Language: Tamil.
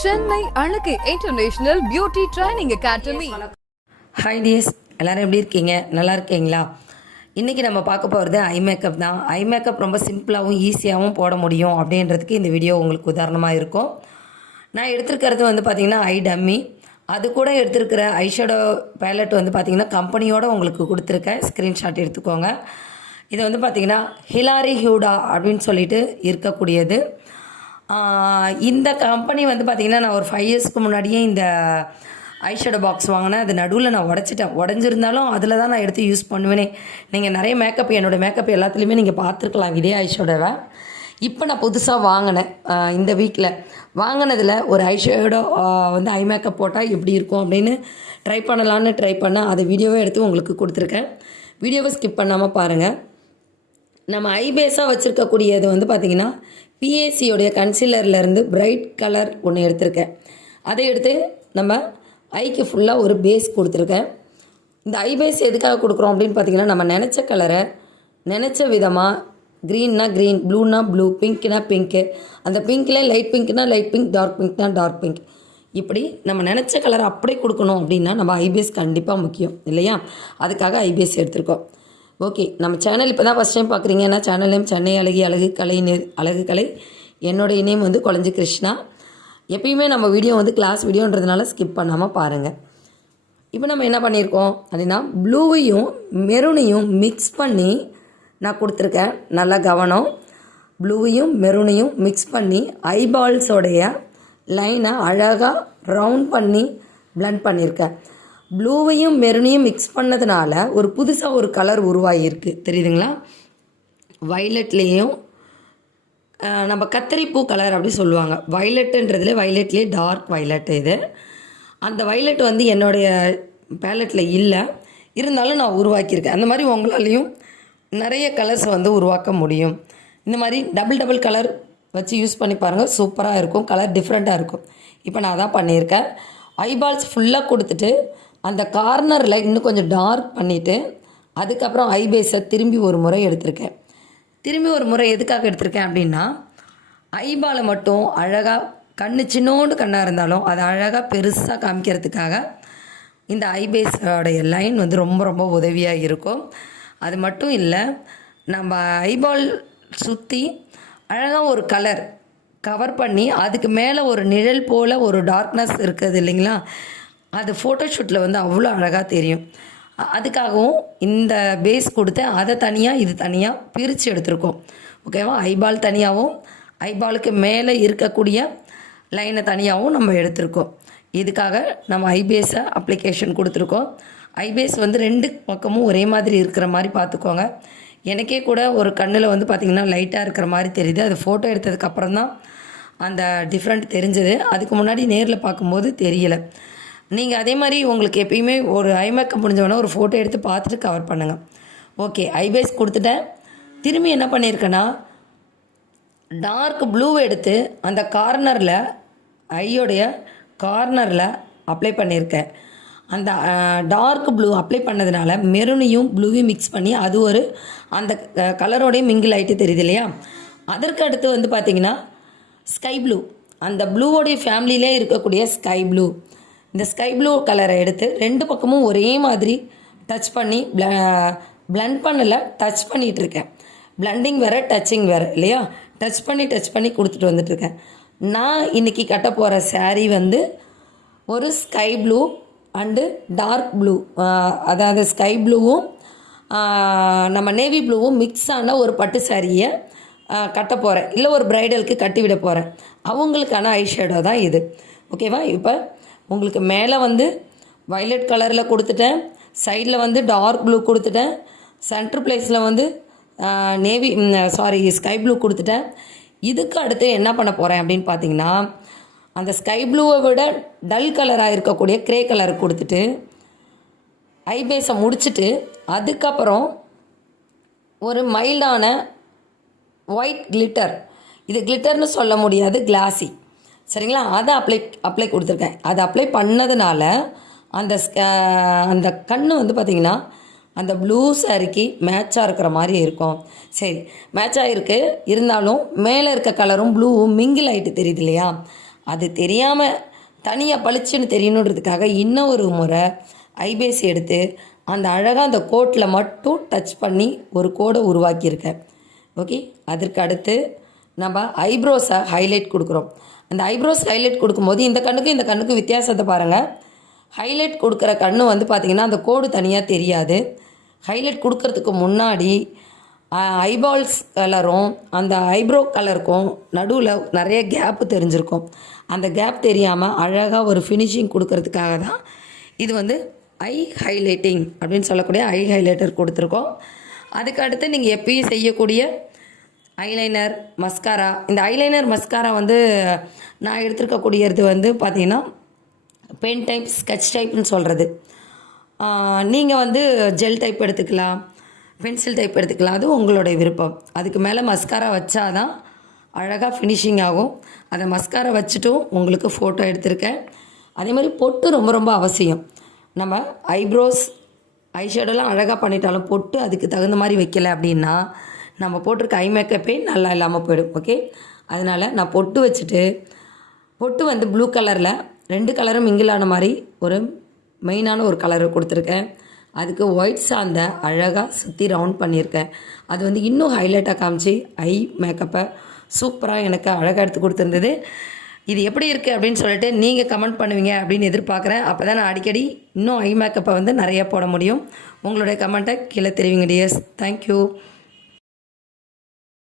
சென்னை அழகு international beauty training academy. Hi tears, எல்லோரும் எப்படி இருக்கீங்க? நல்லா இருக்கீங்களா? இன்றைக்கி நம்ம பார்க்க போகிறது ஐ மேக்கப் தான். ஐ மேக்கப் ரொம்ப சிம்பிளாகவும் ஈஸியாகவும் போட முடியும் அப்படின்றதுக்கு இந்த வீடியோ உங்களுக்கு உதாரணமாக இருக்கும். நான் எடுத்துருக்கிறது வந்து பார்த்திங்கன்னா ஐ டம்மி. அது கூட எடுத்துருக்கிற ஐஷேடோ பேலட் வந்து பார்த்திங்கன்னா கம்பெனியோடு உங்களுக்கு கொடுத்துருக்கேன். ஸ்க்ரீன்ஷாட் எடுத்துக்கோங்க. இது வந்து பார்த்திங்கன்னா ஹிலாரி ஹியூடா அப்படின்னு சொல்லிட்டு இருக்கக்கூடியது. இந்த கம்பெனி வந்து பார்த்திங்கன்னா நான் ஒரு 5 இயர்ஸ்க்கு முன்னாடியே இந்த ஐஷேடோ பாக்ஸ் வாங்கினேன். அது நடுவில் நான் உடஞ்சிருந்தாலும் அதில் தான் நான் எடுத்து யூஸ் பண்ணுவேனே. நீங்கள் நிறைய மேக்கப், என்னோடய மேக்கப் எல்லாத்துலேயுமே நீங்கள் பார்த்துருக்கலாம் இதே ஐஷேடோவை. இப்போ நான் புதுசாக வாங்கினேன். இந்த வீக்கில் வாங்கினதில் ஒரு ஐஷேடோ வந்து ஐ மேக்கப் போட்டால் எப்படி இருக்கும் அப்படின்னு ட்ரை பண்ணேன். அதை வீடியோவே எடுத்து உங்களுக்கு கொடுத்துருக்கேன். வீடியோவை ஸ்கிப் பண்ணாமல் பாருங்கள். நம்ம ஐ பேஸாக வச்சுருக்கக்கூடியது வந்து பார்த்திங்கன்னா பிஏசியோடைய கன்சீலர்லேருந்து பிரைட் கலர் ஒன்று எடுத்திருக்கேன். அதை எடுத்து நம்ம ஐக்கு ஃபுல்லாக ஒரு பேஸ் கொடுத்துருக்கேன். இந்த ஐ பேஸ் எதுக்காக கொடுக்குறோம் அப்படின்னு பார்த்திங்கன்னா நம்ம நினச்ச கலரை நினச்ச விதமாக, க்ரீன்னா க்ரீன், ப்ளூனா ப்ளூ, பிங்க்னா பிங்க்கு, அந்த பிங்க்கில் லைட் பிங்க்னா லைட் பிங்க், டார்க் பிங்க்னா டார்க் பிங்க், இப்படி நம்ம நினச்ச கலரை அப்படியே கொடுக்கணும் அப்படின்னா நம்ம ஐபேஸ் கண்டிப்பாக முக்கியம் இல்லையா? அதுக்காக ஐபேஸ் எடுத்திருக்கோம். ஓகே, நம்ம சேனல் இப்போ தான் ஃபஸ்ட் டைம் பார்க்குறீங்கன்னா சேனல் நேம் சென்னை அழகு கலை. என்னோடய நேம் வந்து கொளஞ்சி கிருஷ்ணா. எப்பயுமே நம்ம வீடியோ வந்து கிளாஸ் வீடியோன்றதுனால ஸ்கிப் பண்ணாமல் பாருங்கள். இப்போ நம்ம என்ன பண்ணியிருக்கோம் அப்படின்னா ப்ளூவையும் மெரூனையும் மிக்ஸ் பண்ணி நான் கொடுத்துருக்கேன். நல்லா கவனம். ப்ளூவையும் மெரூனையும் மிக்ஸ் பண்ணி ஐபால்ஸோடைய லைனை அழகாக ரவுண்ட் பண்ணி பிளெண்ட் பண்ணியிருக்கேன். ப்ளூவையும் மெரூனையும் மிக்ஸ் பண்ணதுனால ஒரு புதுசாக ஒரு கலர் உருவாகியிருக்கு, தெரியுதுங்களா? வைலட்லேயும் நம்ம கத்தரிப்பூ கலர் அப்படி சொல்லுவாங்க. வைலட்டுன்றதுல வைலட்லேயே டார்க் வைலட். இது அந்த வைலட் வந்து என்னுடைய பேலட்டில் இல்லை, இருந்தாலும் நான் உருவாக்கியிருக்கேன். அந்த மாதிரி உங்களாலையும் நிறைய கலர்ஸ் வந்து உருவாக்க முடியும். இந்த மாதிரி டபுள் கலர் வச்சு யூஸ் பண்ணி பாருங்கள், சூப்பராக இருக்கும். கலர் டிஃப்ரெண்ட்டாக இருக்கும். இப்போ நான் தான் பண்ணியிருக்கேன். ஐபால்ஸ் ஃபுல்லாக கொடுத்துட்டு அந்த கார்னரில் இன்னும் கொஞ்சம் டார்க் பண்ணிவிட்டு அதுக்கப்புறம் ஐபேஸை திரும்பி ஒரு முறை எடுத்திருக்கேன். திரும்பி ஒரு முறை எதுக்காக எடுத்திருக்கேன் அப்படின்னா ஐபாலை மட்டும் அழகாக சின்னோண்டு கண்ணாக இருந்தாலும் அதை அழகாக பெருசாக காமிக்கிறதுக்காக இந்த ஐபேஸோடைய லைன் வந்து ரொம்ப உதவியாக இருக்கும். அது மட்டும் இல்லை, நம்ம ஐபால் சுற்றி அழகாக ஒரு கலர் கவர் பண்ணி அதுக்கு மேலே ஒரு நிழல் போல் ஒரு டார்க்னஸ் இருக்குது இல்லைங்களா? அது ஃபோட்டோஷூட்டில் வந்து அவ்வளோ அழகாக தெரியும். அதுக்காகவும் இந்த பேஸ் கொடுத்து அதை தனியாக இது தனியாக பிரித்து எடுத்திருக்கோம். ஓகேவா? ஐபால் தனியாகவும் ஐபாலுக்கு மேலே இருக்கக்கூடிய லைனை தனியாகவும் நம்ம எடுத்திருக்கோம். இதுக்காக நம்ம ஐபேஸை அப்ளிகேஷன் கொடுத்துருக்கோம். ஐபேஸ் வந்து 2 பக்கமும் ஒரே மாதிரி இருக்கிற மாதிரி பார்த்துக்கோங்க. எனக்கே கூட ஒரு கண்ணில் வந்து பார்த்திங்கன்னா லைட்டாக இருக்கிற மாதிரி தெரியுது. அது ஃபோட்டோ எடுத்ததுக்கப்புறம் தான் அந்த டிஃப்ரெண்ட் தெரிஞ்சது. அதுக்கு முன்னாடி நேரில் பார்க்கும்போது தெரியலை. நீங்கள் அதே மாதிரி உங்களுக்கு எப்பயுமே ஒரு ஐ மேக்கப் முடிஞ்சவொடனே ஒரு ஃபோட்டோ எடுத்து பார்த்துட்டு கவர் பண்ணுங்கள். ஓகே, ஐபேஸ் கொடுத்துட்டேன். திரும்பி என்ன பண்ணியிருக்கேன்னா டார்க் ப்ளூ எடுத்து அந்த கார்னரில் ஐயோடைய கார்னரில் அப்ளை பண்ணியிருக்கேன். அந்த டார்க் ப்ளூ அப்ளை பண்ணதுனால மெரூனையும் ப்ளூவையும் மிக்ஸ் பண்ணி அது ஒரு அந்த கலரோடையும் மிங்கிள் ஆகிட்டு தெரியுது இல்லையா? அதற்கு அடுத்து வந்து பார்த்திங்கன்னா ஸ்கை ப்ளூ, அந்த ப்ளூவோடைய ஃபேமிலியிலே இருக்கக்கூடிய ஸ்கை ப்ளூ. இந்த ஸ்கை ப்ளூ கலரை எடுத்து 2 பக்கமும் ஒரே மாதிரி டச் பண்ணி பிளண்ட் பண்ணலை, டச் பண்ணிகிட்ருக்கேன். பிளண்டிங் வேறு டச்சிங் வேறு இல்லையா? டச் பண்ணி கொடுத்துட்டு வந்துட்டுருக்கேன். நான் இன்றைக்கி கட்ட போகிற saree வந்து ஒரு sky blue and dark blue, அதாவது ஸ்கை ப்ளூவும் நம்ம நேவி ப்ளூவும் மிக்ஸ் ஆன ஒரு பட்டு சாரியை கட்ட போகிறேன். இல்லை ஒரு ப்ரைடலுக்கு கட்டி விட போகிறேன். அவங்களுக்கான ஐஷேடோ தான் இது. ஓகேவா? இப்போ உங்களுக்கு மேலே வந்து வைலட் கலரில் கொடுத்துட்டேன், சைடில் வந்து டார்க் ப்ளூ கொடுத்துட்டேன், சென்டர் பிளேஸில் வந்து ஸ்கை ப்ளூ கொடுத்துட்டேன். இதுக்கு அடுத்து என்ன பண்ண போகிறேன் அப்படின்னு பார்த்தீங்கன்னா அந்த ஸ்கை ப்ளூவை விட டல் கலராக இருக்கக்கூடிய க்ரே கலர் கொடுத்துட்டு ஐபேஸை முடிச்சுட்டு அதுக்கப்புறம் ஒரு மைல்டான ஒயிட் கிளிட்டர், இது கிளிட்டர்னு சொல்ல முடியாது, கிளாஸி, சரிங்களா? அதை அப்ளை கொடுத்துருக்கேன். அதை அப்ளை பண்ணதுனால அந்த கண் வந்து பார்த்திங்கன்னா அந்த ப்ளூ சாரிக்கு மேட்சாக இருக்கிற மாதிரி இருக்கும். சரி, மேட்சாக இருக்குது, இருந்தாலும் மேலே இருக்க கலரும் ப்ளூவும் மிங்கிள் ஆகிட்டு தெரியுது இல்லையா? அது தெரியாமல் தனியாக பளிச்சுன்னு தெரியணுன்றதுக்காக இன்னும் ஒரு முறை ஐபேஸ் எடுத்து அந்த அழகாக அந்த கோட்டில் மட்டும் டச் பண்ணி ஒரு கோடை உருவாக்கியிருக்கேன். ஓகே, அதற்கு அடுத்து நம்ம ஐப்ரோஸை ஹைலைட் கொடுக்குறோம். அந்த ஐப்ரோஸ் ஹைலைட் கொடுக்கும்போது இந்த கண்ணுக்கும் வித்தியாசத்தை பாருங்கள். ஹைலைட் கொடுக்குற கண்ணு வந்து பார்த்திங்கன்னா அந்த கோடு தனியாக தெரியாது. ஹைலைட் கொடுக்கறதுக்கு முன்னாடி ஐபால்ஸ் கலரும் அந்த ஐப்ரோ கலருக்கும் நடுவில் நிறைய கேப்பு தெரிஞ்சிருக்கும். அந்த கேப் தெரியாமல் அழகாக ஒரு ஃபினிஷிங் கொடுக்கறதுக்காக தான் இது வந்து ஐ ஹைலைட்டிங் அப்படின்னு சொல்லக்கூடிய ஐ ஹைலைட்டர் கொடுத்துருக்கோம். அதுக்கு அடுத்து நீங்கள் எப்பயும் செய்யக்கூடிய ஐலைனர், மஸ்காரா. இந்த ஐலைனர் மஸ்காரா வந்து நான் எடுத்துருக்கக்கூடியது வந்து பார்த்திங்கன்னா பென் டைப், ஸ்கெட்ச் டைப்னு சொல்கிறது. நீங்கள் வந்து ஜெல் டைப் எடுத்துக்கலாம், பென்சில் டைப் எடுத்துக்கலாம், அது உங்களுடைய விருப்பம். அதுக்கு மேலே மஸ்காரா வச்சாதான் அழகாக ஃபினிஷிங் ஆகும். அதை மஸ்காரா வச்சுட்டும் உங்களுக்கு ஃபோட்டோ எடுத்திருக்கேன். அதே மாதிரி பொட்டு ரொம்ப ரொம்ப அவசியம். நம்ம ஐப்ரோஸ், ஐஷேடோலாம் அழகாக பண்ணிட்டாலும் பொட்டு அதுக்கு தகுந்த மாதிரி வைக்கலை அப்படின்னா நம்ம போட்டிருக்க ஐ மேக்கப்பே நல்லா இல்லாமல் போயிடும். ஓகே, அதனால் நான் பொட்டு வச்சுட்டு, பொட்டு வந்து ப்ளூ கலரில் 2 கலரும் மிங்கிள் ஆன மாதிரி ஒரு மெயினான ஒரு கலரை கொடுத்துருக்கேன். அதுக்கு ஒயிட் சாந்த அழகாக சுற்றி ரவுண்ட் பண்ணியிருக்கேன். அது வந்து இன்னும் ஹைலைட்டாக காமிச்சு ஐ மேக்கப்பை சூப்பராக எனக்கு அழகாக எடுத்து கொடுத்துருந்தது. இது எப்படி இருக்குது அப்படின்னு சொல்லிட்டு நீங்கள் கமெண்ட் பண்ணுவீங்க அப்படின்னு எதிர்பார்க்குறேன். அப்போ தான் நான் அடிக்கடி இன்னும் ஐ மேக்கப்பை வந்து நிறையா போட முடியும். உங்களுடைய கமெண்ட்டை கீழே தெரிவிங்க டியர்ஸ். தேங்க்யூ.